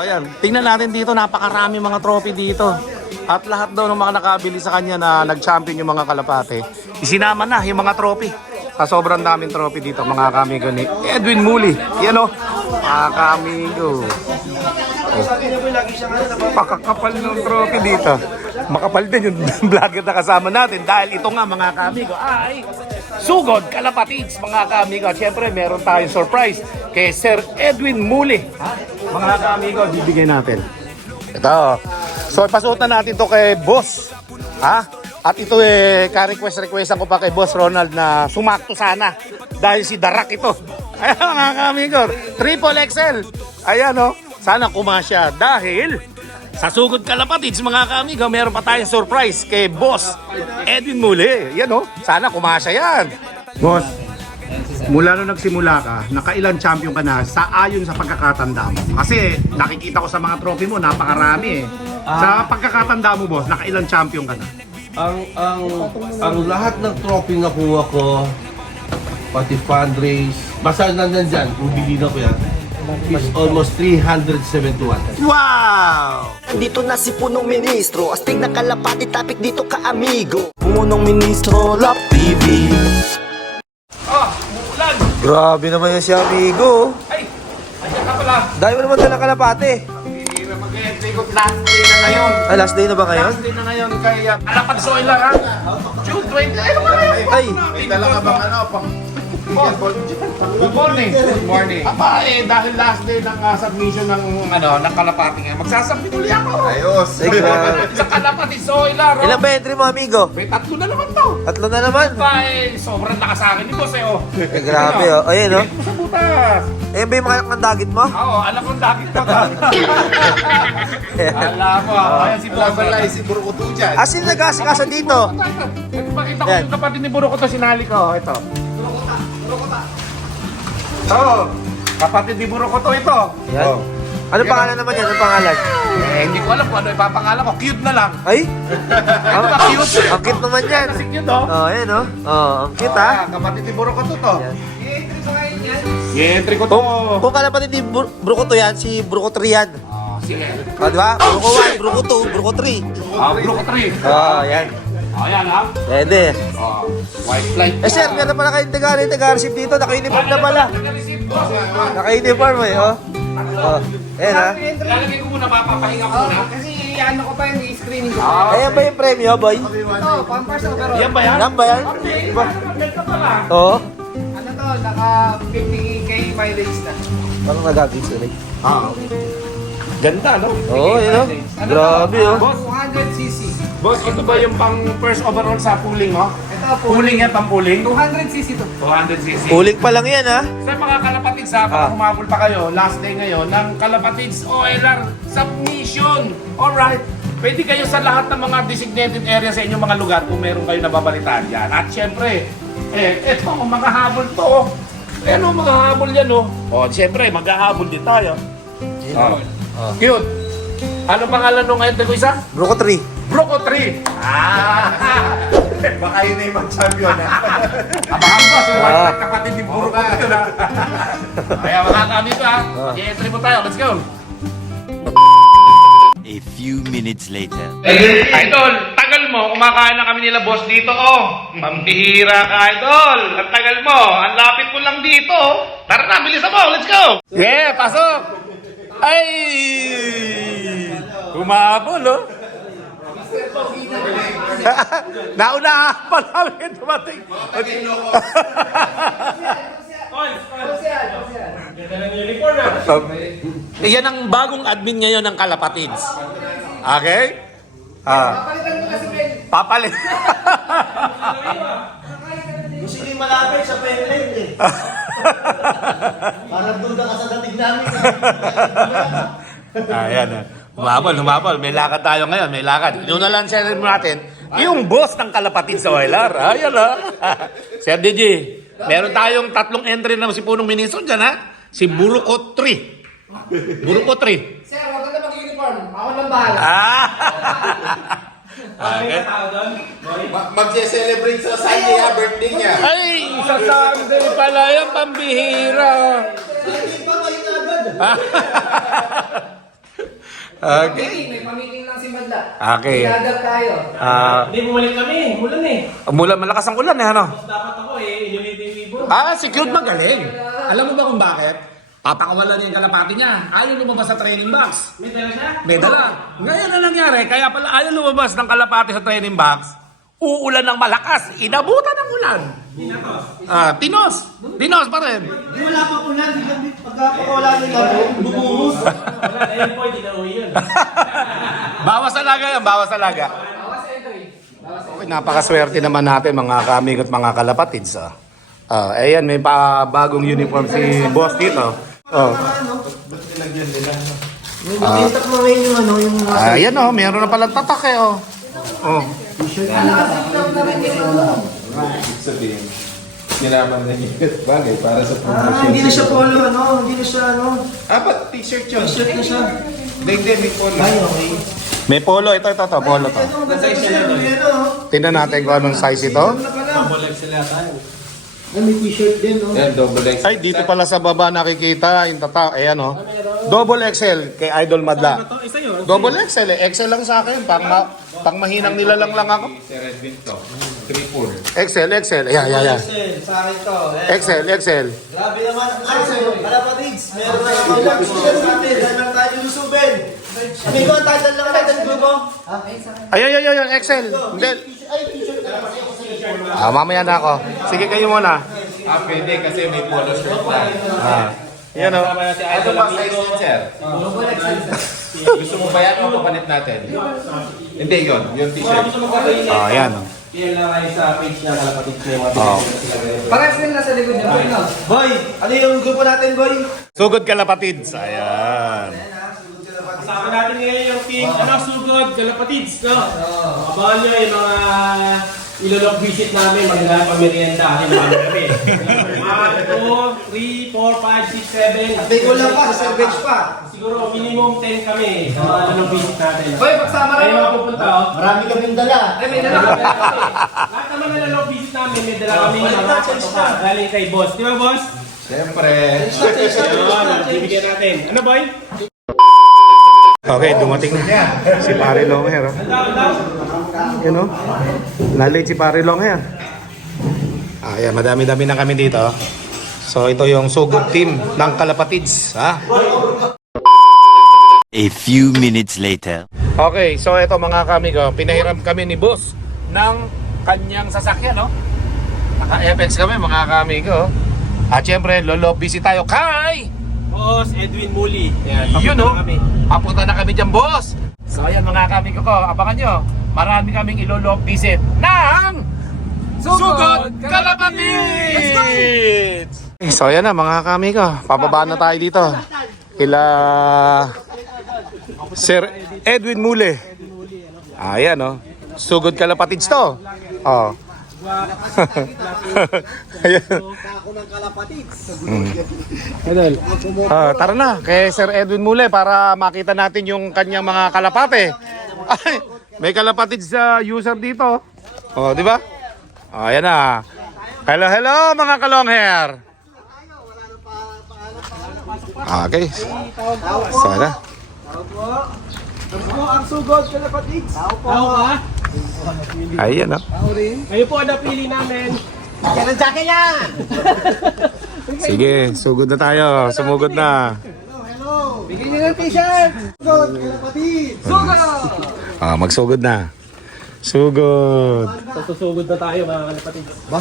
ayan. Tingnan natin dito, napakarami mga trophy dito. At lahat daw ng mga nakabili sa kanya na nag-champion yung mga kalapate, isinama na yung mga trophy. Sa sobrang daming trophy dito, mga kamigo ni Edwin Muli. Yan o, mga kamigo. Oh. Pakakapal ng trophy dito. Makapal din yung vlogger na kasama natin dahil ito nga mga kamigo ay Sugod Kalapatids mga kamigo. At syempre meron tayong surprise kay Sir Edwin Muli. Mga kamigo, bibigay natin. Ito. So ipasuot na natin to kay Boss. At ito ka-requestan ko pa kay Boss Ronald na sumakto sana. Dahil si Darak ito. Ayan mga kamigo. Triple XL. Ayan o. Sana kumasya. Dahil sa Sugod Kalapatids mga kamigo, meron pa tayong surprise kay Boss Edwin Muli. Yan o. Sana kumasya yan. Boss, mula nung nagsimula ka, nakailan champion ka na sa ayon sa pagkakatanda mo? Kasi nakikita ko sa mga trophy mo, napakarami eh. Sa pagkakatanda mo, boss, nakailan champion ka na? Ang lahat ng trophy na kuha ko, pati fundraise, basta nandyan, kung hindi na ko yan, is almost 371. Wow! Dito na si Punong Ministro, astig na kalapati, tapik dito ka amigo. Punong Ministro, Lap TV. Umuulan! Grabe naman yan si amigo. Ay! Ayan ka pala! Dahil mo naman dala kalapate. Mag-entry ko last day na ngayon. Ay, last day na ba ngayon? Last day na ngayon kaya Kalapatids Oiler ha? June 20. Ay, ano ba ngayon? Ay, May dala ka bang ano, pang Good morning. Good morning. Aba dahil last day ng submission ng ng kalapati nga. Magsasubmit ulit ako. ayos. ay grabe. Sa Kalapatids Oiler. Ilan ba entry mo amigo? May tatlo na naman to. Tatlo na naman. Ay, sobrang lakas sa akin ni boss eh oh. Ay, grabe oh. Ayun oh. Tingin mo sa butas. Ayun ba yung mga mandagit mo? Oo, alam kong dagit ko. Alam ko. Ayan si boss. Laban si Burukutu dyan. Asin nag-asikasa dito. Pakita ko Yan. yung kapatid ni Buroko to, sinali ko. Ito. Oo. Kapatid ni Buroko to ito. Yan. Ano pangalan naman yan? Ano pangalan? Hindi ko alam kung ano ipapangalan ko. Cute na lang. Ay? Ito ba cute? Ang cute naman yan. Kasi cute oh. Oh, ayun oh. Oh, ang cute ah. Kapatid ni Buroko to. Yan. I-entry ko to. Kung kalapatid ni Bruko to yan, si Bruko 3 yan. Sige. O, di ba? Bruko 1, Bruko 2, Bruko 3. Buroko 3. Oh, yan. Ayan ha. Pwede. White flight. Eh sir, meron pala kayong taga-receive dito. Naka-uniform na pala. Naka-uniform eh, oh. Oh, ayan ha. Lalagay ko muna, papahinga ko muna. Kasi ano ko pa yung screening ko. Ayan ba yung premyo, boy? Ito, Pampers overall. Yan ba yan? Yan ba yan? Diba? Ka pala. Oo. Ano to, naka 50k mileage na. Parang nagagis ulit. Ganda no? Oo, yun oh. Grabe oh. Boss, 200cc. boss, ito ba yung pang first overall sa pooling mo? Ito, Pooling yan, pang pooling? 200cc to. 200cc. Uling pa lang yan ha. Sa mga kalapatids ha, baka humabol pa kayo, last day ngayon ng Kalapatids OLR submission. Alright. Pwede kayo sa lahat ng mga designated area sa inyong mga lugar kung meron kayo nababalitaan yan. At syempre, eto, mga habol to. Ano mga habol yan oh. O, syempre, maghahabol din tayo. Cute. Ano pangalan nung ente ko isa? Bruko 3. Broco 3. Baka yun na yung mag-champion ha. Abangan ko, so white kapatid ni Broco 3 na. Kaya mga kami ito ha. I-entry mo tayo, let's go. A few minutes later. Idol, tagal mo, kumakain na kami nila boss dito, oh. Pampihira ka, idol. Ang tagal mo, ang lapit ko lang dito, oh. Tara na, bilisan mo, let's go. Yeah, pasok. Ay! Humabol, oh. Nauna pa namin dumating. Yan ang bagong admin ngayon ng Kalapatids. Okay? Papalitan mo kasi Ben. Papalit. Gusto nyo malapit sa Payland eh. Parang doon ka sa dating namin. Ayan na. Humabol. May lakad tayo ngayon, may lakad. Yung na lang share natin, yung boss ng Kalapatids sa Oilar. Ayan na. Sir DJ, meron tayong tatlong entry na si Punong Ministro dyan ha. Si Burukot 3. Burukot 3. Sir, huwag ka na mag-uniform. Ako nang bahala. Okay. Magse-celebrate sa Sunday ha, birthday niya. Ay, sa Sunday pala yung pambihira. Hindi pa kayo na agad. Okay. May pamilya lang si Madla. Okay. Ilagal tayo. Hindi, bumalik kami. Mulan eh. Mula malakas ang ulan eh, ano? Dapat ako eh, ilibig-libig. Si Cute magaling. Alam mo ba kung bakit? Papakawalan niya yung kalapati niya. Ayaw lumabas sa training box. May dala siya? May dala. Ngayon na nangyari, kaya pala ayaw lumabas ng kalapati sa training box. Uulan ng malakas. Inabutan ng ulan. Tinos. Tinos pa rin. Di wala pa ulan, pagkakawala nila, bubuhos. Wala, ayun po, hindi na uwi yun. Bawas talaga yan, bawas talaga. Okay, napakaswerte naman natin mga kamig at mga kalapatids. Ayan, may bagong uniform si boss dito. May nakintak mo ngayon yung ano, yung... Ayan meron na palang tatak eh. Sabihin, sinaman na niya. Bagay, para sa promotion. hindi na siya polo, ano, hindi na siya, ano, Ba't t-shirt yun? t-shirt na siya. Hindi, may polo. Ay, okay. May polo, ito, polo to. Ano, ganda ko siya, ano, Tingnan natin kung anong size ito. Ay, may t-shirt din, no? Yan, double X. Ay, dito pala sa baba nakikita yung tata. Ayan Double XL kay Idol Madla. Double XL eh. XL lang sa akin. Pang mahinang nilalang lang ako. Sir Edwin to. Triple. XL. Ayan. Sa akin to. XL. Grabe naman. Ay, kalapatids. Meron na naman lang sticker sa atin. Dahil lang tayo lusubin. Amigo, tatal lang natin, grupo. Ay, XL. Hindi. Mamaya na ako. Sige kayo muna. Pwede kasi may polo shirt na. Yan o. Ano ba size yun, sir? Gusto mo ba yan o papanit natin? Hindi, yun. Yung t-shirt. Ayan o. Yan lang kayo sa page niya, kalapatid ko yung mga Parang sila nasa likod niya. No? Boy, ano yung grupo natin, boy? Sugod kalapatids. Ayan. Kasama natin ngayon yung team, sugod, kalapatids, no? Abangan nyo yung mga ilolog visit namin, magandang pamerienda, hinahalo kami. 1, 2, 3, 4, 5, 6, 7. May kulang pa, sa servage pa. Siguro minimum 10 kami sa mga ilolog visit natin. Boy, pagsama Kayo kayo. mapupunta, oh. Marami kaming dala. Ay, may dala ka. Lahat naman na ilolog visit namin, may dala kami mga patoka galing kay boss. Di ba, boss? Siyempre. Yun, bibigyan natin. Ano, boy? Okay, dumating na. Si Pare Longhair. Yan o. Nalate si Pare Longhair. Ayan, madami-dami na kami dito. So, ito yung sugod team ng Kalapatids. A few minutes later. Okay, so ito mga kami ko. Pinahiram kami ni boss ng kanyang sasakyan, no? Naka-FX kami mga kami ko. At syempre, lolo-busy tayo kay... Boss Edwin Muli. Yun o, papunta na kami dyan, boss. So ayan mga kami ko, abangan nyo. Marami kaming ilolog visit ng Sugod Kalapatids! So ayan na mga kami ko, papabaan na tayo dito. Kila Sir Edwin Mule. Ayan o, Sugod Kalapatids to. Ayan. Tara na kay Sir Edwin Mule para makita natin yung kanyang mga kalapate. Ay, may kalapatid sa user dito. Di ba? Ayan na. Hello mga kalonghair. Okay. So na. Ang sugod, kalapatids. Tao ka? Ayan o. Kayo po ang napili namin. Yan ang jacket yan! Sige, sugod na tayo. Sumugod na. Bigyan niyo ng t-shirt! Sugod, kalapatids! Magsugod na. Sugod. Susugod na tayo mga kalapatid. Ba?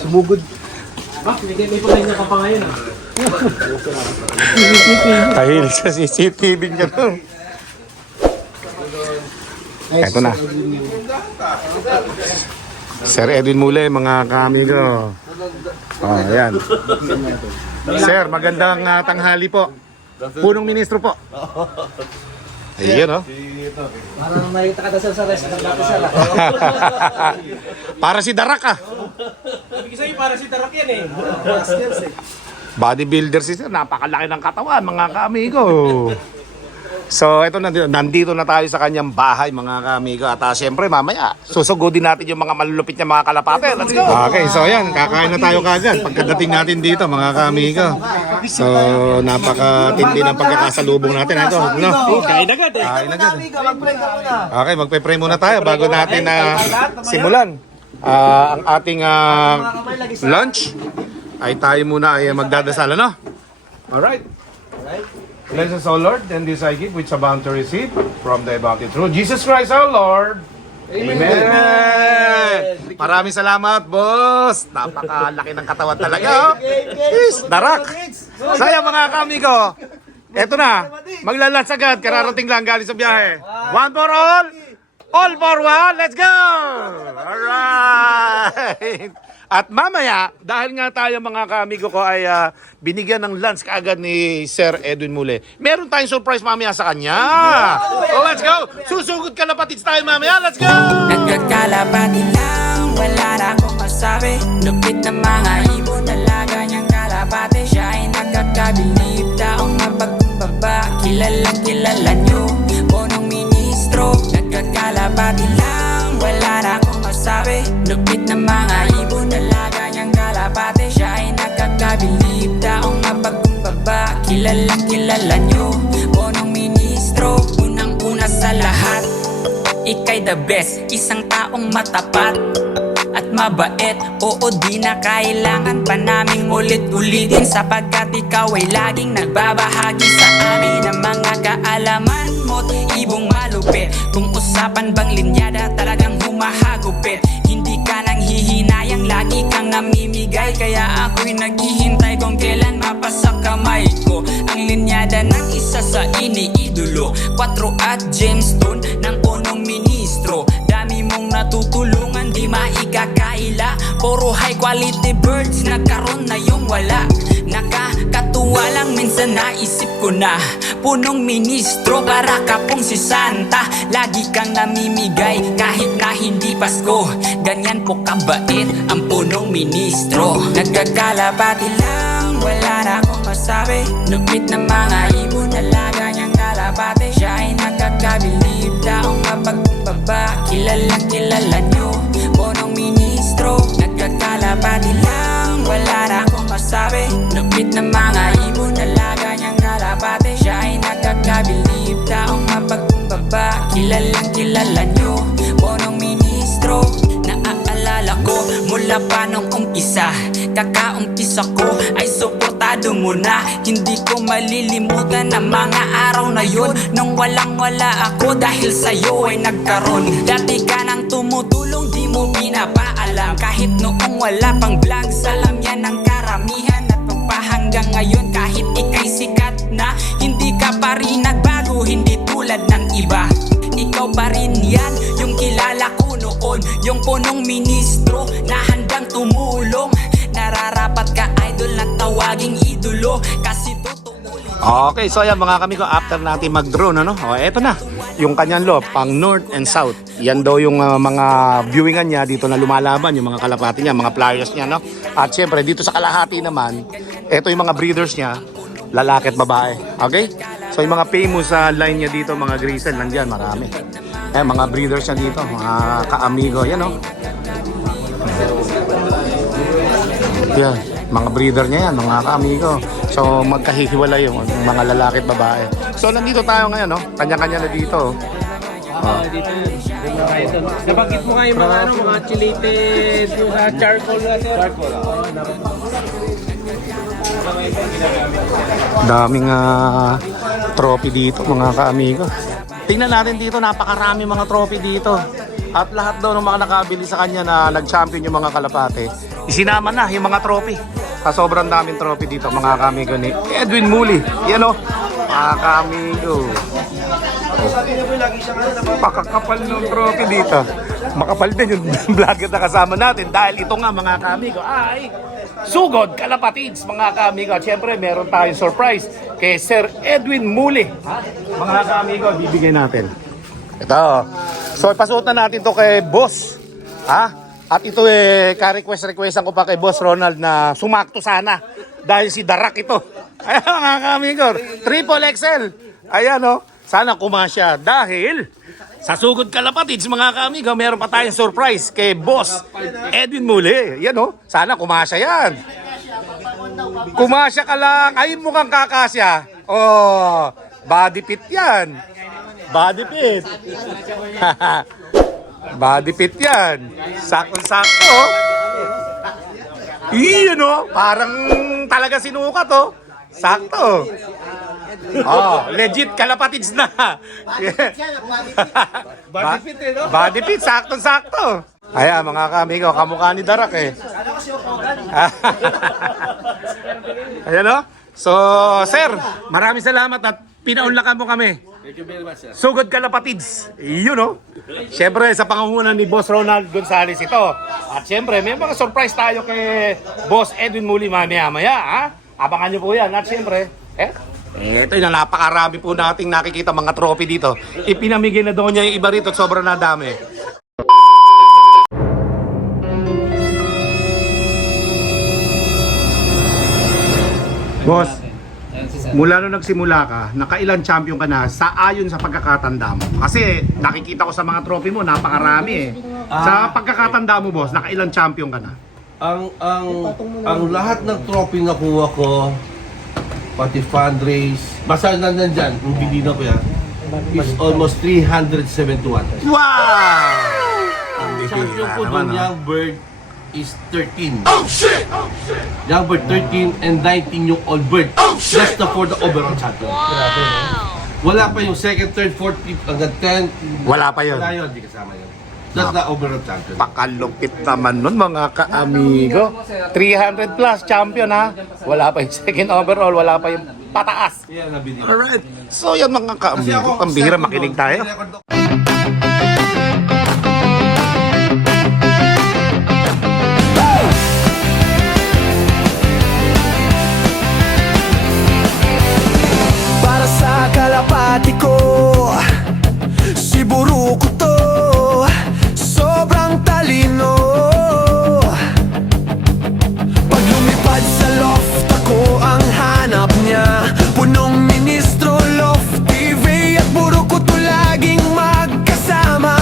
Sumugod. Ba, may pulay niya ka pa ngayon ah. Dahil sa CCTV niya lang. Ito na. Sir Edwin Mule, mga kamigo. Ayan. Sir, magandang tanghali po. Punong ministro po. Ayun, oh. Parang nakita ka dasal sa restaurant natin sala. Para si Darak, ah. Sabi ko sa'yo, para si Tarak yan eh. Bodybuilder si Sir. Napakalaki ng katawan, mga kamigo. So ito na, nandito na tayo sa kanyang bahay mga kamigo. At syempre mamaya susugudin natin yung mga malulupit niya mga kalapate. Let's go! Okay, so yan, kakain na tayo kagad pagkadating natin dito mga kamigo. So napakatindi ng pagkakasalubong natin. Ito, no? Kain agad eh. Kain agad. Amigo, mag-pray ka muna. Okay, magpe-pray muna tayo bago natin simulan ang ating lunch. Ay tayo muna ay magdadasal, ano? Alright. Bless us, O Lord, and this I give which are bound to receive from thy bounty through Jesus Christ our Lord. Amen. Maraming salamat, boss. Napakalaki ng katawan talaga. Yes, darak. Saya mga kamigo. Eto na, maglalats agad. Kararating lang galing sa biyahe. One for all for one. Let's go! Alright. At mamaya, dahil nga tayo mga kamigo ko ay binigyan ng lunch kaagad ni Sir Edwin Mule, meron tayong surprise mamaya sa kanya. Oh, let's go! Susugod kalapatids tayo mamaya. Let's go! Nagkakalapati lang, wala na akong masabi. Lupit na mga ibon, dalaga niyang kalapate. Siya ay nakakabilib, taong mapagkumbaba. Kilalang kilala niyo, punong ministro. Nagkakalapati lang, wala na akong masabi. Lupit na mga ibon, dalaga niyang kalapate. Siya ay nakakabilib, taong mapagkumbaba. Kilalang kilala niyo, punong ministro. Unang-una sa lahat, ika'y the best, isang taong matapat at mabait. Oo, di na kailangan pa naming ulit-ulitin, sapagkat ikaw ay laging nagbabahagi sa amin ng mga kaalaman mo't ibong malupit. Kung usapan bang linyada, talagang humahagupit. Hindi ka nang hihinayang, lagi kang namimigay. Kaya ako'y naghihintay kung kailan mapasa kamay ko ang linyada ng isa sa iniidolo. 4 at gemstone ng punong ministro. Dami mong natutulungan, di maikakaila. Puro high quality birds, nagkaroon na yung wala. Nakakatuwa lang, minsan naisip ko na punong ministro, para ka pong si Santa. Lagi kang namimigay kahit na hindi Pasko. Ganyan po kabait ang punong ministro. Nagkakalapati lang, wala na akong masabi. Lupit na mga ibon, dalaga niyang kalapate. Siya ay nakakabilib, taong mapagkumbaba. Kilalang kilala niyo, punong ministro. Nagkakalapati lang, wala na akong masabi. Lupit na mga ibon, dalaga niyang kalapate. Siya ay nakakabilib, taong mapagkumbaba. Kilalang kilala niyo, punong ministro. Naaalala ko mula pa nung umpisa, kakaumpisa ko ay suportado mo na. Hindi ko malilimutan ang mga araw na yun, nung walang wala ako dahil sa'yo ay nagkaroon. Dati ka nang tumutulong, di mo pinapaalam. Kahit noong wala pang vlog, salam yan ang karamihan. At pagpahanggang ngayon, kahit ika'y sikat na, hindi ka pa rin nagbago, hindi tulad ng iba. Ikaw pa rin yan, yung kilala ko noon, yung punong ministro na handang tumulong. Nararapat ka idol na tawaging idolo, kasi totoo. Okay, so ayan mga kamigo, after natin mag-drone, ano? O, eto na, yung kanyang loob, pang north and south. Yan daw yung mga viewingan niya dito na lumalaban, yung mga kalapati niya, mga flyers niya, no? At syempre, dito sa kalahati naman, eto yung mga breeders niya, lalaki at babae. Okay? So yung mga famous line niya dito, mga grizzle, nandyan, marami. Mga breeders niya dito, mga kaamigo, yan, no? Yan, mga breeder niya yan, mga kaamigo. So magkahihiwala yung mga lalaki at babae. So nandito tayo ngayon, no? Kanya-kanya na dito. Dito yun. Nabanggit mo nga yung mga, mga chelated charcoal na sir. Daming trophy dito, mga kaamigo. Tingnan natin dito, napakarami mga trophy dito. At lahat daw ng mga nakabili sa kanya na nag-champion yung mga kalapate, isinama na yung mga trophy. Sa sobrang daming trophy dito, mga kaamigo ni Edwin Mule. Yan o, mga kaamigo. Pakakapal ng trophy dito. Makapal din yung vlogger na kasama natin dahil ito nga mga kaamigo ay sugod kalapatids, mga kaamigo. At syempre meron tayong surprise kay Sir Edwin Mule. Mga kaamigo, bibigay natin ito. So ipasuot na natin to kay boss. At ito ka-requestan ko pa kay Boss Ronald na sumakto sana dahil si Darak ito. Ayan mga kaamigo, triple XL. Ayan, no? Sana kumasya dahil sa Sugod Kalapatids mga kaamigo, meron pa tayong surprise kay Boss Edwin Muli. Yan oh, sana kumasya yan. Kumasya ka lang, ay mukhang kakasya. Oh, body fit yan. Body fit. Body fit yan. Sakto-sakto oh. Iyon oh, parang talaga sinukat oh. Sakto. Oh, legit Kalapatids na. Body fit eh, no? Body fit, sakto-sakto. Ayan, mga kamigo, kamukha ni Darak eh. Ayan o. So, sir, maraming salamat at pinaunlakan mo kami. Thank you very much, sir. Sugod Kalapatids. Yun o. Siyempre, sa pangungunan ni Boss Ronald Gonzales ito. At siyempre, may mga surprise tayo kay Boss Edwin Muli mamaya-maya. Ha? Abangan niyo po yan. At siyempre, ito yung napakarami po nating nakikita mga trophy dito. Ipinamigay na doon niya yung iba rito at sobrang nadami. Boss, mula nung nagsimula ka, nakailan champion ka na sa ayon sa pagkakatanda mo? Kasi nakikita ko sa mga trophy mo, napakarami eh. Sa pagkakatanda mo, boss, nakailan champion ka na? Ang lahat ng trophy na kuha ko, pati fundraise, basta nandyan, kung hindi na ko yan, is almost 371. Wow! Ang Champion ko naman, doon, oh. Young Bird, is 13. Oh shit! Young Bird 13 and 19 yung Old Bird. Just for the overall champion. Wala pa yung second, third, fourth, fifth, hanggang 10. Wala pa yun. Wala yun, hindi kasama yun. That's the overall champion. Pakalupit naman nun mga ka-amigo. 300 plus champion ha. Wala pa yung second overall, wala pa yung pataas. Yeah, nabili. Alright. So yan mga ka-amigo, pambihira makinig tayo. Para sa kalapati ko, si Buruko to, sobrang talino. Pag lumipad sa loft, ako ang hanap niya. Punong ministro, loft TV at Buruko to laging magkasama.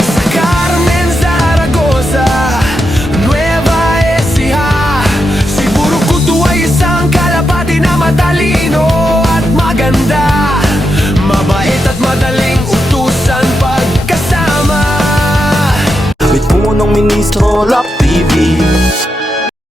Sa Carmen Zaragoza, Nueva Ecija, si Buruko to ay isang kalapati na matalino at maganda, mabait at madaling utusan pagkasama. May punong ministro, lap